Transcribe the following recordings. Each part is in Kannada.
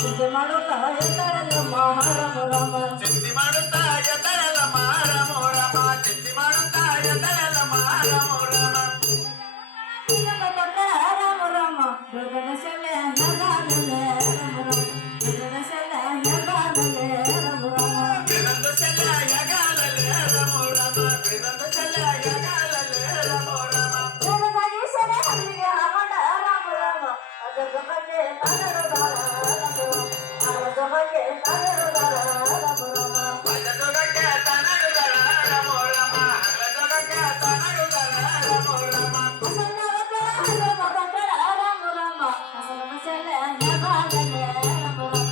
ಚಿಂತೆ ಮಾಡುತ್ತಾ ಎದ್ದಾಳಲ್ಲಮ್ಮ ರಾಮ ರಾಮ ಚಿಂತೆ ಮಾಡುತ್ತಾ ಎದ್ದಳಲ್ಲಮ್ಮ ರಾಮ ರಾಮ ಚಿಂತೆ ಮಾಡುತ್ತಾ ಎದ್ದಳಲ್ಲಮ್ಮ ರಾಮ ರಾಮ ನಮ್ಮ ದೊಡ್ಡ ರಾಮ ರಾಮ ದೊಡ್ಡ ಶಲ್ಯ ಹೆಗಾದಲೆ ರಾಮ ರಾಮ ದೊಡ್ಡ ಶಲ್ಯ ಹೆಗಾದಲೆ ರಾಮ ರಾಮ ಬೇದಂತ ಶಲ್ಯ ಯಗಾಲಲೆ ರಾಮ ರಾಮ ಬೇದಂತ ಶಲ್ಯ ಯಗಾಲಲೆ ರಾಮ ರಾಮ ಜಗದಾಗಿ ಸೆರೆ ಹಲ್ಲಿಗೆ ಹಾಕೊಂಡ ರಾಮ ರಾಮ ಅದರ ಬಗ್ಗೆ ತಾನಡುದಾಳ ರಾಮ ರಾಮ ಅದರ ಬಗ್ಗೆ ತಾನಡುದಾಳ ರಾಮ ರಾಮ ಅಜದೊಗಕ್ಕೆ ತನಡುದಳ ರಾಮ ರಾಮ ಅಜದೊಗಕ್ಕೆ ತನಡುದಳ ರಾಮ ರಾಮ ಹಸರನ ಶಲ್ಯ ಯಗಾಲಲೆ ರಾಮ ರಾಮ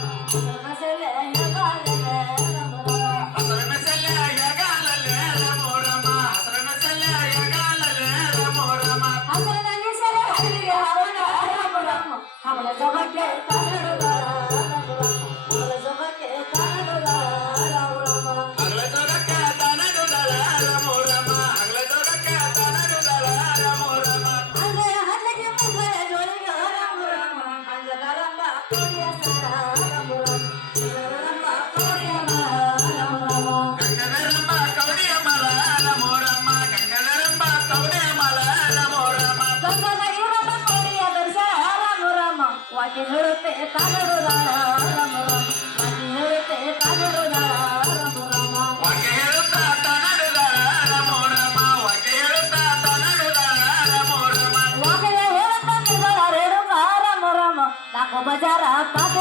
ಹಸರನ ಶಲ್ಯ ಯಗಾಲಲೆ ರಾಮ ರಾಮ ಅಗಲ ಜೋಗಕ್ಕೆ ತನಡುದಳ ರಾಮ ರಾಮ ಅಗಲ ಜೋಗಕ್ಕೆ ತನಡುದಳ ರಾಮ ರಾಮ ಗಂಗಧರಂಬ ಕವಡಿಯ ಮಲ ರಾಮ ರಾಮ ಗಂಗಧರಂಬ ಕವಡಿಯ ಮಲ ರಾಮ ರಾಮ ವಾಕ್ಯ ಹೇಳುತ್ತೆ ಕಾನಡುದಾಳ ರಾಮ ರಾಮ ವಾಕ್ಯ ಹೇಳುತ್ತೆ ಕಾನಡುದಾಳ ರಾಮ ರಾಮ ವಾಕ್ಯ ಹೇಳುತ್ತಾ ತನಡುದಳ ರಾಮ ರಾಮ ವಾಕ್ಯ ಹೇಳುತ್ತಾ ತನಡುದಳ ರಾಮ ರಾಮ ವಾಕ್ಯ ಹೇಳುತ್ತ ನಿರ್ಮಲ ರೇಣುಕ ರಾಮ ರಾಮ ನಾಲ್ಕು ಬಜಾರ ಪಾಪ